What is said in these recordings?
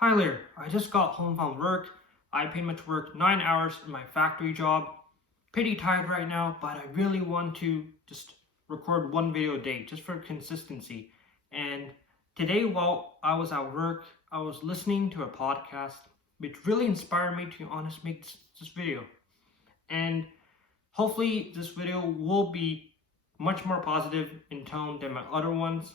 Hi there, I just got home from work. I pretty much worked 9 hours in my factory job. Pretty tired right now, but I really want to just record one video a day just for consistency. And today, while I was at work, I was listening to a podcast which really inspired me to honestly make this video. And hopefully, this video will be much more positive in tone than my other ones.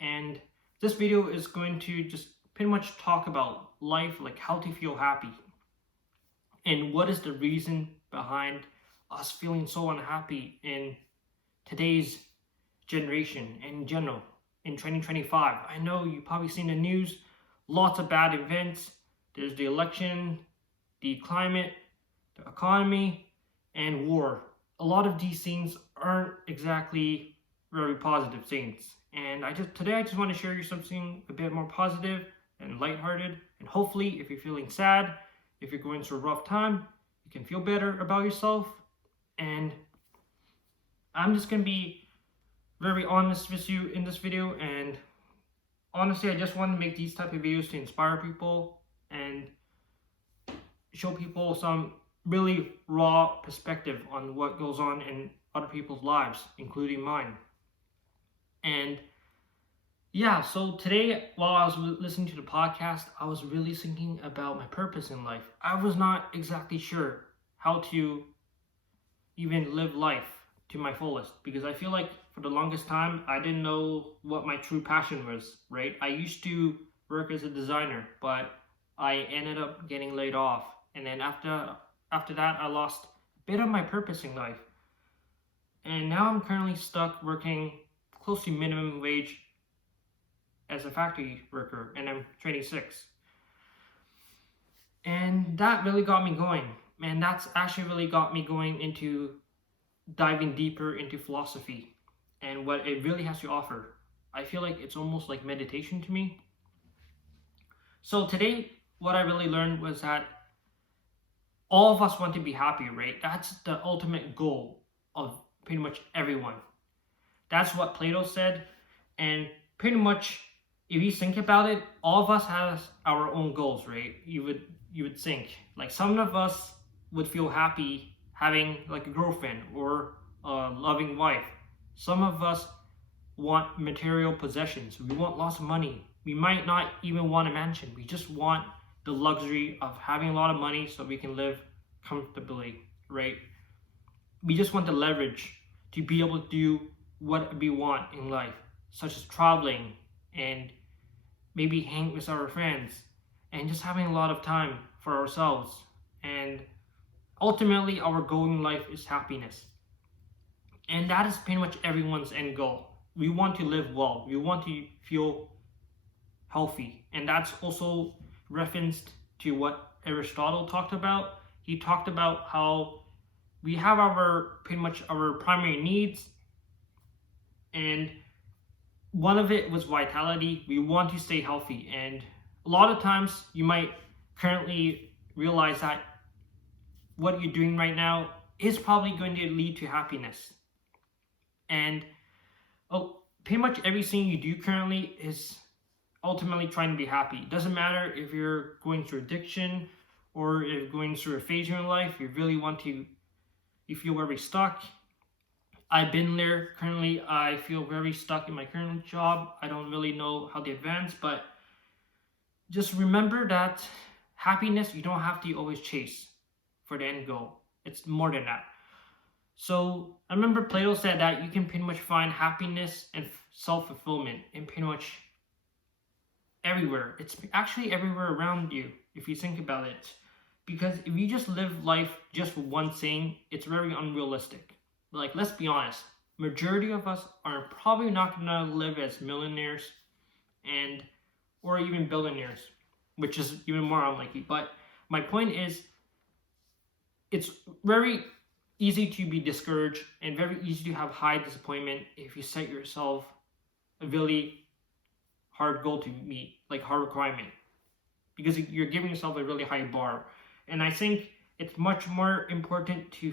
And this video is going to just pretty much talk about life, like how to feel happy and what is the reason behind us feeling so unhappy in today's generation in general in 2025. I know you've probably seen the news, lots of bad events. There's the election, the climate, the economy, and war. A lot of these things aren't exactly very positive things. And today I just want to share you something a bit more positive and lighthearted. And hopefully, if you're feeling sad, if you're going through a rough time, you can feel better about yourself. And I'm just gonna be very honest with you in this video. And honestly, I just want to make these type of videos to inspire people and show people some really raw perspective on what goes on in other people's lives, including mine. And yeah, so today, while I was listening to the podcast, I was really thinking about my purpose in life. I was not exactly sure how to even live life to my fullest because I feel like for the longest time, I didn't know what my true passion was, right? I used to work as a designer, but I ended up getting laid off. And then after that, I lost a bit of my purpose in life. And now I'm currently stuck working close to minimum wage as a factory worker, and I'm 26. And that really got me going. And that's actually really got me going into diving deeper into philosophy and what it really has to offer. I feel like it's almost like meditation to me. So today, what I really learned was that all of us want to be happy, right? That's the ultimate goal of pretty much everyone. That's what Plato said. And pretty much, if you think about it, all of us has our own goals, right? You would think like some of us would feel happy having like a girlfriend or a loving wife. Some of us want material possessions. We want lots of money. We might not even want a mansion. We just want the luxury of having a lot of money so we can live comfortably, right? We just want the leverage to be able to do what we want in life, such as traveling and maybe hang with our friends and just having a lot of time for ourselves. And ultimately, our goal in life is happiness. And that is pretty much everyone's end goal. We want to live well. We want to feel healthy. And that's also referenced to what Aristotle talked about. He talked about how we have pretty much our primary needs, and one of it was vitality. We want to stay healthy, and a lot of times you might currently realize that what you're doing right now is probably going to lead to happiness. And pretty much everything you do currently is ultimately trying to be happy. It doesn't matter if you're going through addiction or if you're going through a phase in your life, you feel very stuck. I've been there. Currently, I feel very stuck in my current job. I don't really know how to advance, but just remember that happiness, you don't have to always chase for the end goal. It's more than that. So I remember Plato said that you can pretty much find happiness and self-fulfillment in pretty much everywhere. It's actually everywhere around you if you think about it. Because if you just live life just for one thing, it's very unrealistic. Like, let's be honest, majority of us are probably not gonna live as millionaires or even billionaires, which is even more unlikely. But my point is, it's very easy to be discouraged and very easy to have high disappointment if you set yourself a really hard goal to meet, like hard requirement, because you're giving yourself a really high bar. And I think it's much more important to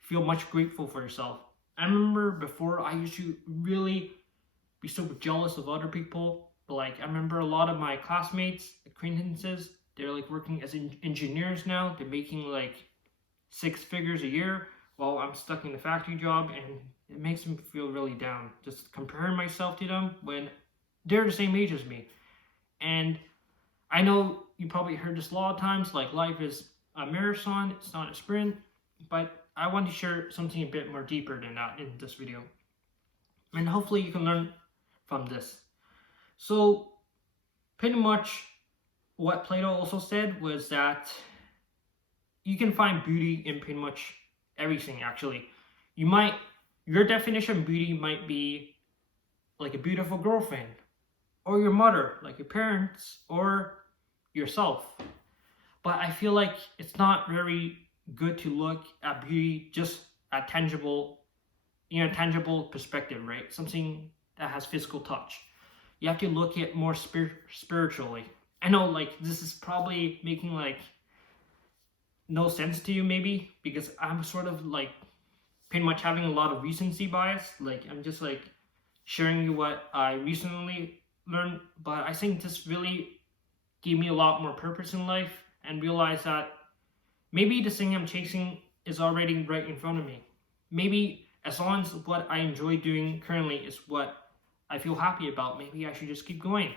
feel much grateful for yourself. I remember before I used to really be so jealous of other people. Like I remember a lot of my classmates, acquaintances, they're like working as engineers now. They're making like six figures a year while I'm stuck in the factory job, and it makes me feel really down. Just comparing myself to them when they're the same age as me. And I know you probably heard this a lot of times, like life is a marathon, it's not a sprint, but I want to share something a bit more deeper than that in this video. And hopefully you can learn from this. So pretty much what Plato also said was that you can find beauty in pretty much everything actually. Your definition of beauty might be like a beautiful girlfriend, or your mother, like your parents, or yourself. But I feel like it's not very good to look at beauty just at tangible perspective, right? Something that has physical touch. You have to look at more spiritually. I know, like, this is probably making like no sense to you maybe, because I'm sort of like pretty much having a lot of recency bias. Like I'm just like sharing you what I recently learned, but I think this really gave me a lot more purpose in life, and realize that maybe the thing I'm chasing is already right in front of me. Maybe as long as what I enjoy doing currently is what I feel happy about, maybe I should just keep going,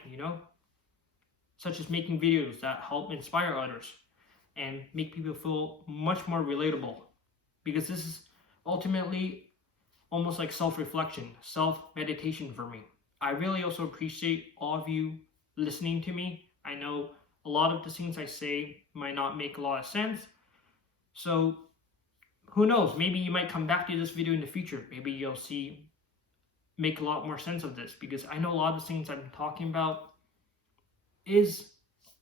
such as making videos that help inspire others and make people feel much more relatable, because this is ultimately almost like self-reflection, self-meditation for me. I really also appreciate all of you listening to me. I know a lot of the things I say might not make a lot of sense, so who knows, maybe you might come back to this video in the future. Maybe you'll make a lot more sense of this, because I know a lot of the things I'm talking about is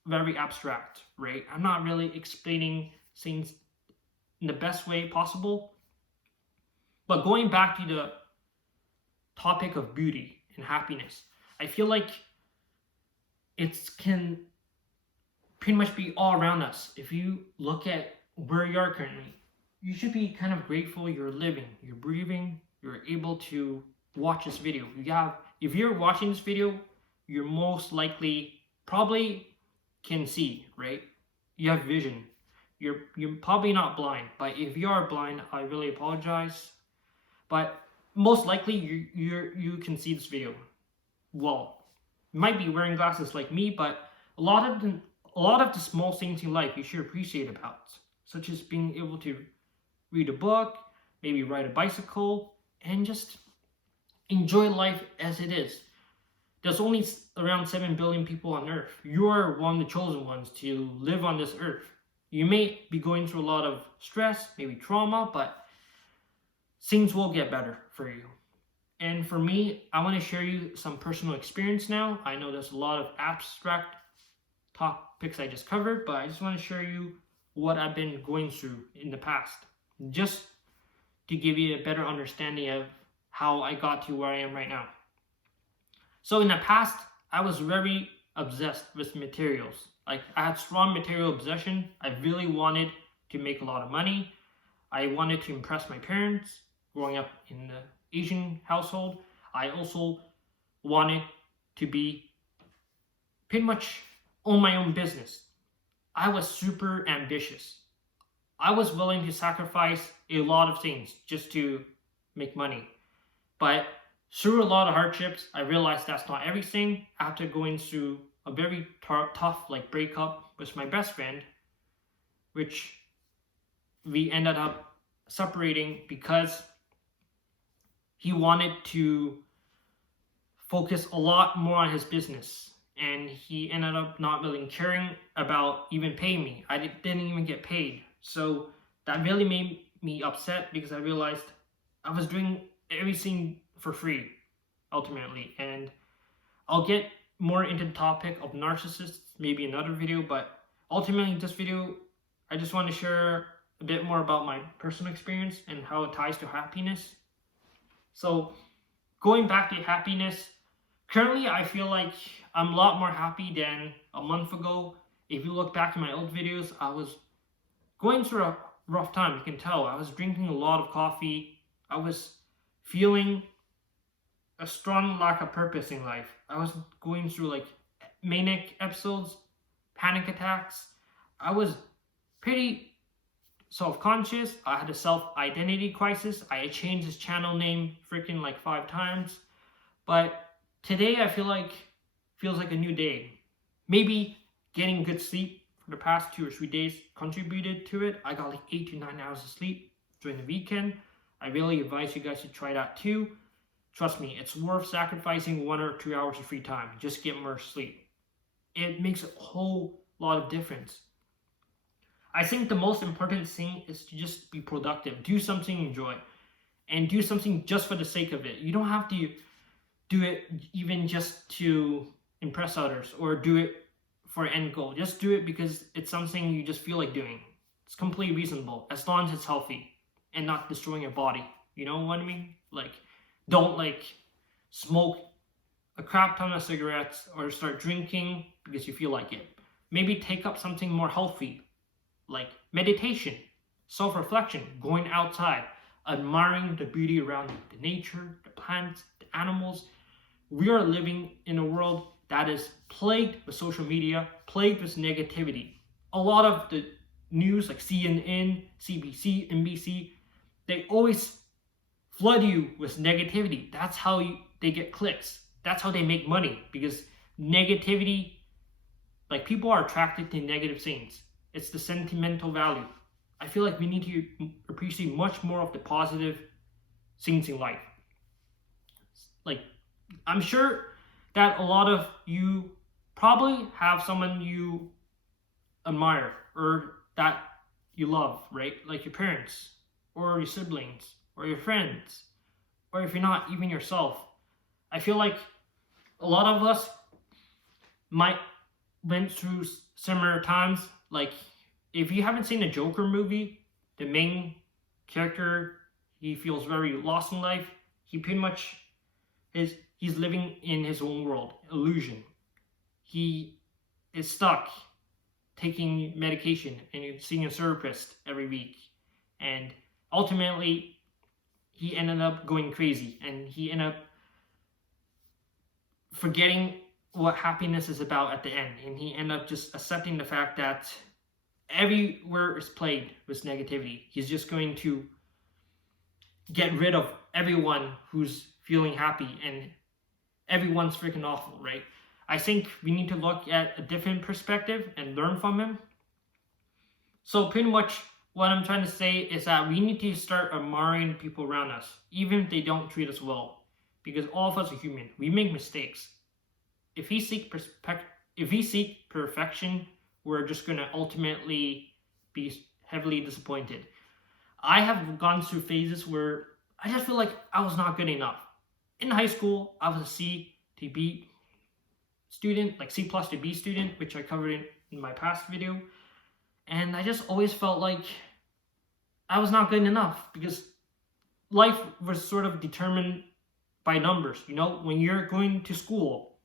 very abstract, right? I'm not really explaining things in the best way possible. But going back to the topic of beauty and happiness, I feel like it can pretty much be all around us. If you look at where you are currently, you should be kind of grateful you're living, you're breathing, you're able to watch this video. If you're watching this video, you're most likely probably can see, right? You have vision. You're probably not blind, but if you are blind, I really apologize. But most likely you can see this video. Well, you might be wearing glasses like me, but a lot of the small things in life you should appreciate about, such as being able to read a book, maybe ride a bicycle, and just enjoy life as it is. There's only around 7 billion people on Earth. You are one of the chosen ones to live on this Earth. You may be going through a lot of stress, maybe trauma, but things will get better for you. And for me, I want to share you some personal experience now. I know there's a lot of abstract topics I just covered, but I just want to share you what I've been going through in the past, just to give you a better understanding of how I got to where I am right now. So in the past, I was very obsessed with materials. Like I had strong material obsession. I really wanted to make a lot of money. I wanted to impress my parents growing up in the Asian household. I also wanted to be pretty much own my own business. I was super ambitious. I was willing to sacrifice a lot of things just to make money. But through a lot of hardships, I realized that's not everything. After going through a very tough breakup with my best friend, which we ended up separating because he wanted to focus a lot more on his business, and he ended up not really caring about even paying me. I didn't even get paid. So that really made me upset, because I realized I was doing everything for free ultimately. And I'll get more into the topic of narcissists maybe another video, but ultimately this video I just want to share a bit more about my personal experience and how it ties to happiness. So going back to happiness, currently I feel like I'm a lot more happy than a month ago. If you look back in my old videos, I was going through a rough time. You can tell I was drinking a lot of coffee. I was feeling a strong lack of purpose in life. I was going through like manic episodes, panic attacks. I was pretty self-conscious. I had a self-identity crisis. I changed his channel name freaking like 5 times. But today I feel like feels like a new day. Maybe getting good sleep for the past 2 or 3 days contributed to it. I got like 8 to 9 hours of sleep during the weekend. I really advise you guys to try that too. Trust me, it's worth sacrificing 1 or 2 hours of free time. Just get more sleep. It makes a whole lot of difference. I think the most important thing is to just be productive. Do something you enjoy. And do something just for the sake of it. You don't have to do it even just to impress others or do it for an end goal. Just do it because it's something you just feel like doing. It's completely reasonable as long as it's healthy and not destroying your body. You know what I mean? Like, don't like smoke a crap ton of cigarettes or start drinking because you feel like it. Maybe take up something more healthy, like meditation, self-reflection, going outside, admiring the beauty around you, the nature, the plants, the animals. We are living in a world that is plagued with social media, plagued with negativity. A lot of the news like CNN, CBC, NBC, they always flood you with negativity. That's how they get clicks. That's how they make money, because negativity, like people are attracted to negative things. It's the sentimental value. I feel like we need to appreciate much more of the positive things in life. Like, I'm sure that a lot of you probably have someone you admire or that you love, right? Like your parents or your siblings or your friends, or if you're not, even yourself. I feel like a lot of us might went through similar times. Like, if you haven't seen the Joker movie, the main character, he feels very lost in life. He pretty much he's living in his own world, illusion. He is stuck taking medication and seeing a therapist every week. And ultimately, he ended up going crazy and he ended up forgetting what happiness is about at the end. And he ended up just accepting the fact that everywhere is plagued with negativity. He's just going to get rid of everyone who's feeling happy, and everyone's freaking awful, right? I think we need to look at a different perspective and learn from him. So pretty much what I'm trying to say is that we need to start admiring people around us, even if they don't treat us well, because all of us are human. We make mistakes. If we seek perfection, we're just going to ultimately be heavily disappointed. I have gone through phases where I just feel like I was not good enough. In high school, I was a C to B student, like C plus to B student, which I covered in my past video. And I just always felt like I was not good enough because life was sort of determined by numbers. You know, when you're going to school,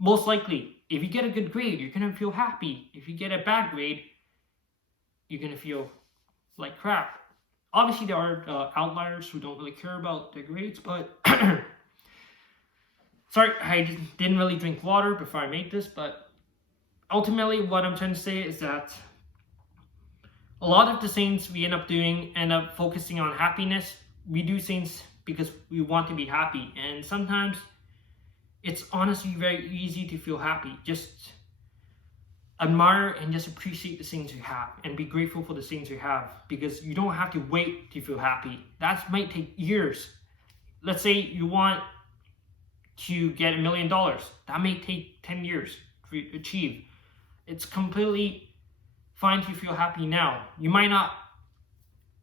most likely, if you get a good grade, you're going to feel happy. If you get a bad grade, you're going to feel like crap. Obviously, there are outliers who don't really care about their grades, but sorry, I didn't really drink water before I made this, but ultimately what I'm trying to say is that a lot of the things we end up doing end up focusing on happiness. We do things because we want to be happy, and sometimes it's honestly very easy to feel happy. Just admire and just appreciate the things you have and be grateful for the things you have, because you don't have to wait to feel happy. That might take years. Let's say you want to get $1 million. That may take 10 years to achieve. It's completely fine to feel happy now. You might not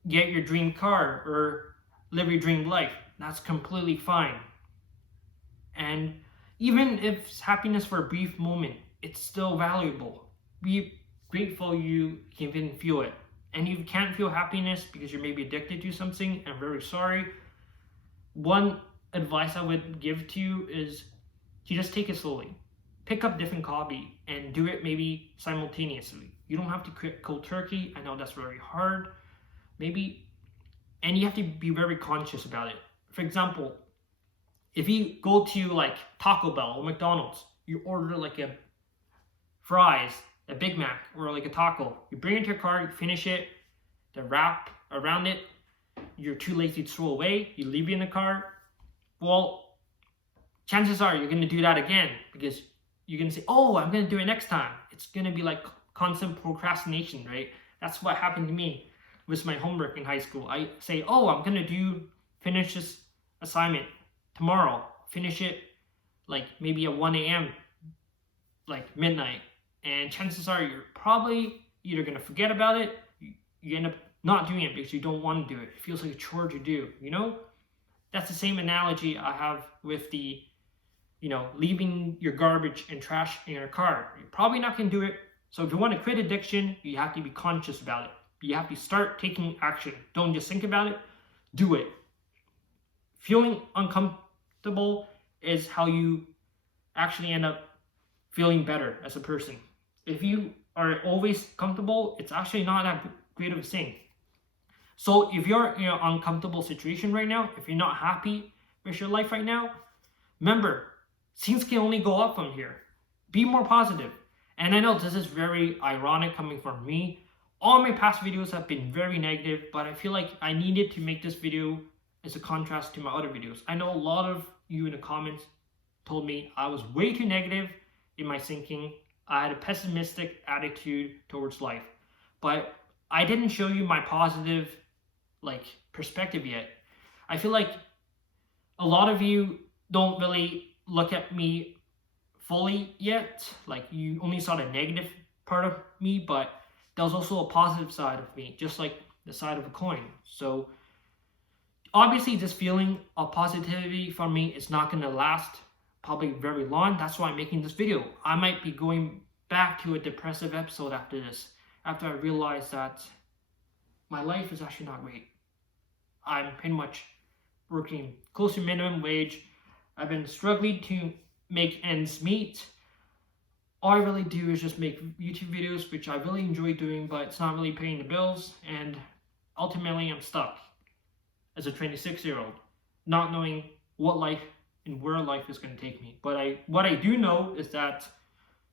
get your dream car or live your dream life. That's completely fine. And even if it's happiness for a brief moment, it's still valuable. Be grateful you can even feel it. And if you can't feel happiness because you're maybe addicted to something, I'm very sorry. One advice I would give to you is to just take it slowly. Pick up different hobby and do it maybe simultaneously. You don't have to quit cold turkey. I know that's very hard. Maybe, and you have to be very conscious about it. For example, If you go to like Taco Bell or McDonald's, you order like a fries, a Big Mac, or like a taco. You bring it to your car, you finish it, the wrap around it, you're too lazy to throw away, you leave it in the car. Well, chances are you're gonna do that again because you're gonna say, "Oh, I'm gonna do it next time." It's gonna be like constant procrastination, right? That's what happened to me with my homework in high school. I say, "Oh, I'm gonna finish this assignment tomorrow." Finish it like maybe at 1 a.m., like midnight, and chances are you're probably either gonna forget about it, you end up not doing it because you don't want to do it. It feels like a chore to do, you know? That's the same analogy I have with the, leaving your garbage and trash in your car. You're probably not going to do it. So if you want to quit addiction, you have to be conscious about it. You have to start taking action. Don't just think about it, do it. Feeling uncomfortable is how you actually end up feeling better as a person. If you are always comfortable, it's actually not that great of a thing. So if you're in an uncomfortable situation right now, if you're not happy with your life right now, remember, things can only go up from here. Be more positive. And I know this is very ironic coming from me. All my past videos have been very negative, but I feel like I needed to make this video as a contrast to my other videos. I know a lot of you in the comments told me I was way too negative in my thinking. I had a pessimistic attitude towards life. But I didn't show you my positive perspective yet. I feel like a lot of you don't really look at me fully yet. Like you only saw the negative part of me, but there was also a positive side of me, just like the side of a coin. So obviously this feeling of positivity from me is not going to last probably very long. That's why I'm making this video. I might be going back to a depressive episode after this, after I realize that my life is actually not great. I'm pretty much working close to minimum wage. I've been struggling to make ends meet. All I really do is just make YouTube videos, which I really enjoy doing, but it's not really paying the bills. And ultimately, I'm stuck as a 26-year-old, not knowing what life and where life is going to take me. But what I do know is that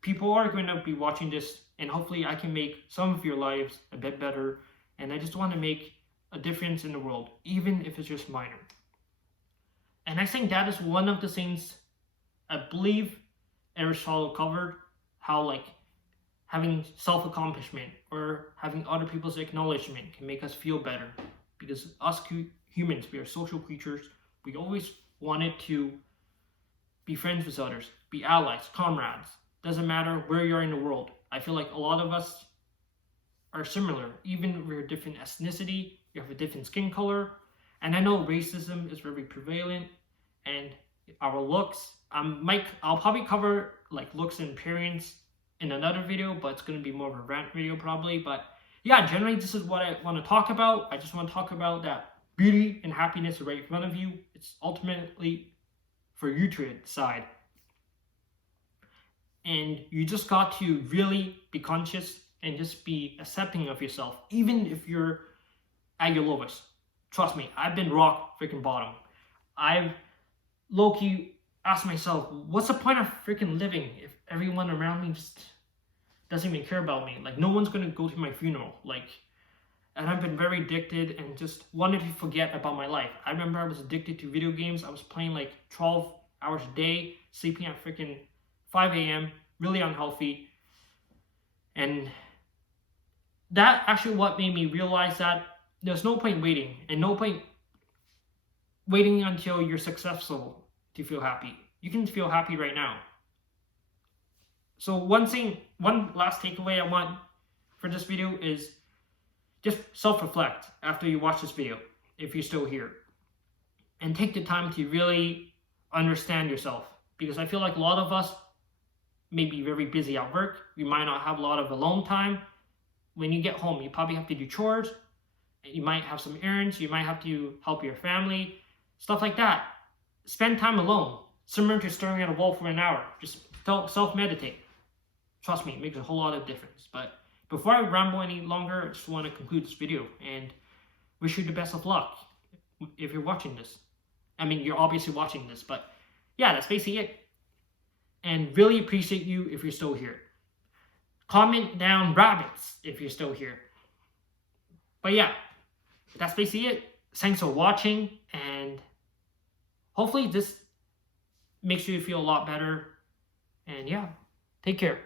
people are going to be watching this, and hopefully I can make some of your lives a bit better. And I just want to make a difference in the world, even if it's just minor. And I think that is one of the things I believe Aristotle covered, how having self-accomplishment or having other people's acknowledgement can make us feel better. Because us humans, we are social creatures. We always wanted to be friends with others, be allies, comrades. Doesn't matter where you are in the world. I feel like a lot of us are similar, even if we're a different ethnicity, we have a different skin color. And I know racism is very prevalent, and our looks. I'll probably cover looks and appearance in another video, but it's going to be more of a rant video probably. But yeah, generally this is what I want to talk about. I just want to talk about that beauty and happiness are right in front of you. It's ultimately for you to decide. And you just got to really be conscious and just be accepting of yourself, even if you're at your lowest. Trust me, I've been rock freaking bottom. I've low-key asked myself, what's the point of freaking living if everyone around me just doesn't even care about me? No one's gonna go to my funeral. And I've been very addicted and just wanted to forget about my life. I remember I was addicted to video games. I was playing 12 hours a day, sleeping at freaking 5 a.m., really unhealthy. And that actually what made me realize that there's no point waiting, and no point waiting until you're successful to feel happy. You can feel happy right now. So one last takeaway I want for this video is just self-reflect after you watch this video, if you're still here. And take the time to really understand yourself. Because I feel like a lot of us may be very busy at work. You might not have a lot of alone time. When you get home, you probably have to do chores. You might have some errands. You might have to help your family. Stuff like that. Spend time alone. Similar to staring at a wall for an hour. Just self-meditate. Trust me, it makes a whole lot of difference. But before I ramble any longer, I just want to conclude this video and wish you the best of luck if you're watching this. I mean, you're obviously watching this, but yeah, that's basically it. And really appreciate you if you're still here. Comment down rabbits if you're still here. But yeah, that's basically it. Thanks for watching, and hopefully this makes you feel a lot better. And yeah, take care.